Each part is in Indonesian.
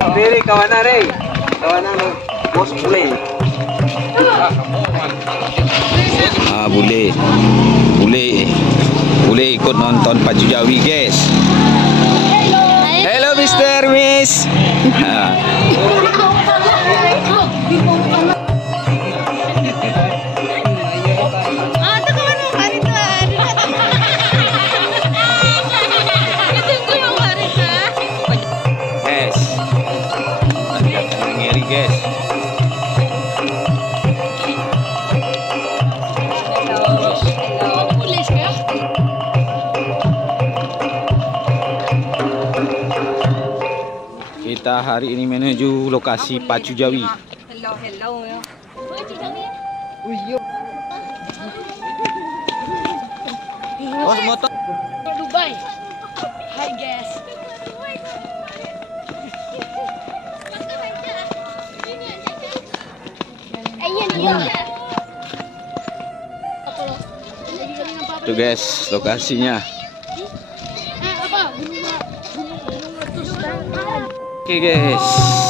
Diri kawanan nih. Kawanan bos bule. Ah, bule ikut nonton pacu Jawi, guys. Hello Mister Miss. Guys, kita hari ini menuju lokasi pacu Jawi. Oh, motor Dubai. Hai guys. Tuh guys, lokasinya. Oke guys,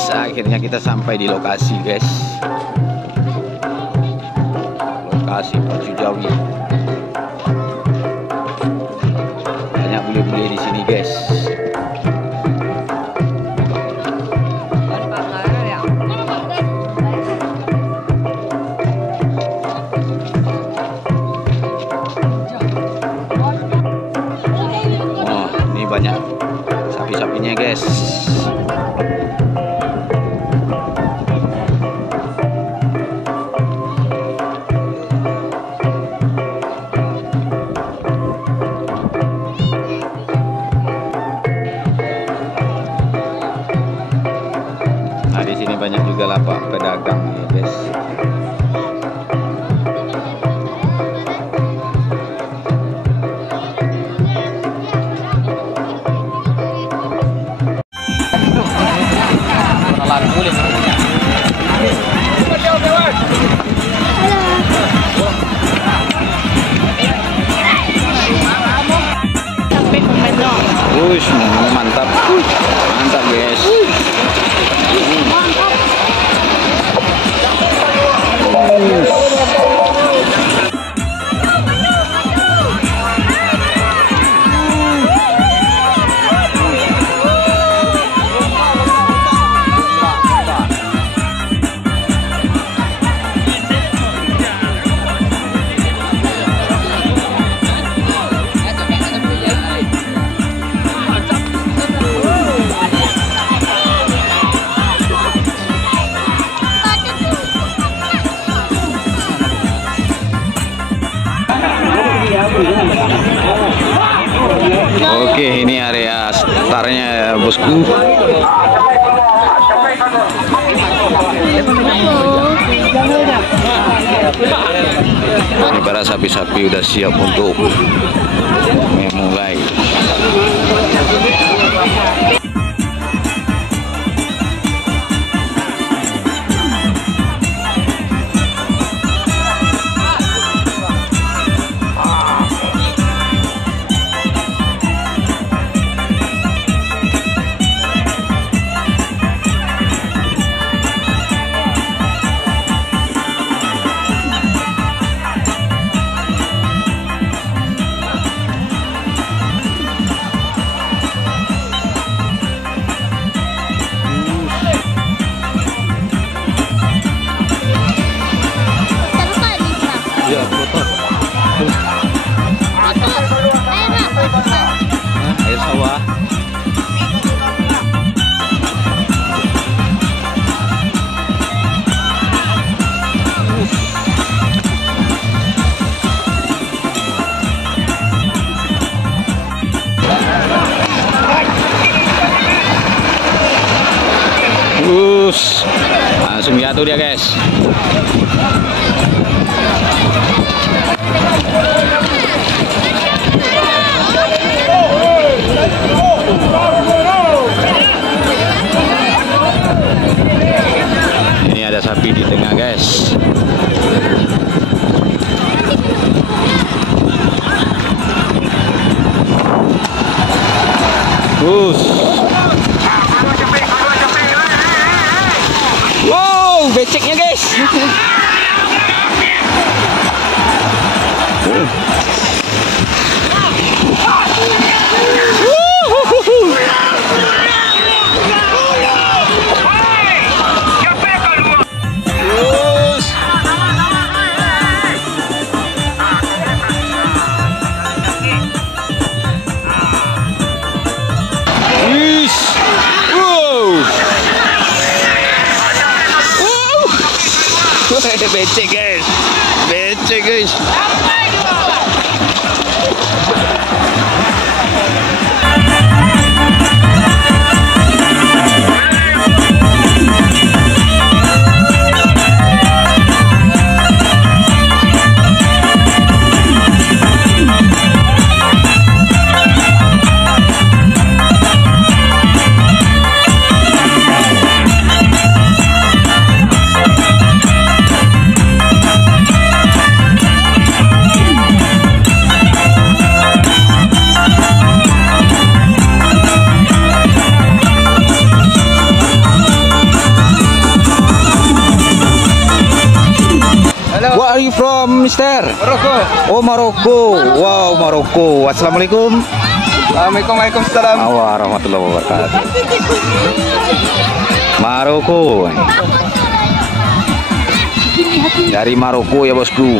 akhirnya kita sampai di lokasi guys. Lokasi pacu Jawi. Banyak bule-bule di sini guys. Banyak sapi-sapinya guys. Nah di sini banyak juga lapak pedagang nih guys. Wush, mantap, mantap guys. Oke, ini area startnya bosku. Ini para sapi-sapi udah siap untuk memulai. Air sawah. Langsung jatuh dia guys. Ini ada sapi di tengah guys. Becek guys, becek guys. Where are you from, Mister? Maroko. Oh, Maroko. Wow, Maroko. Assalamualaikum. Waalaikumsalam. Warahmatullahi wabarakatuh. Maroko. Dari Maroko ya bosku.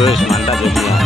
Wih, mantap ya dia.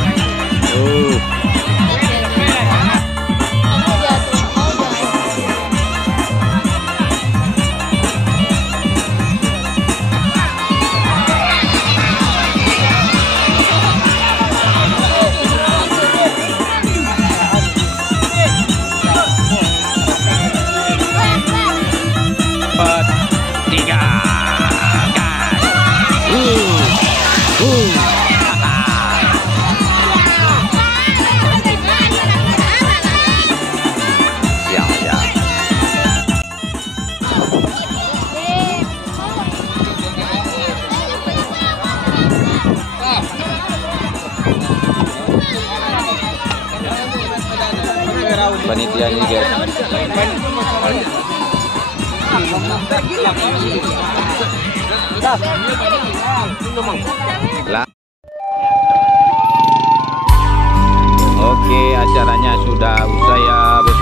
Panitia ini guys. Oke, acaranya sudah usai ya.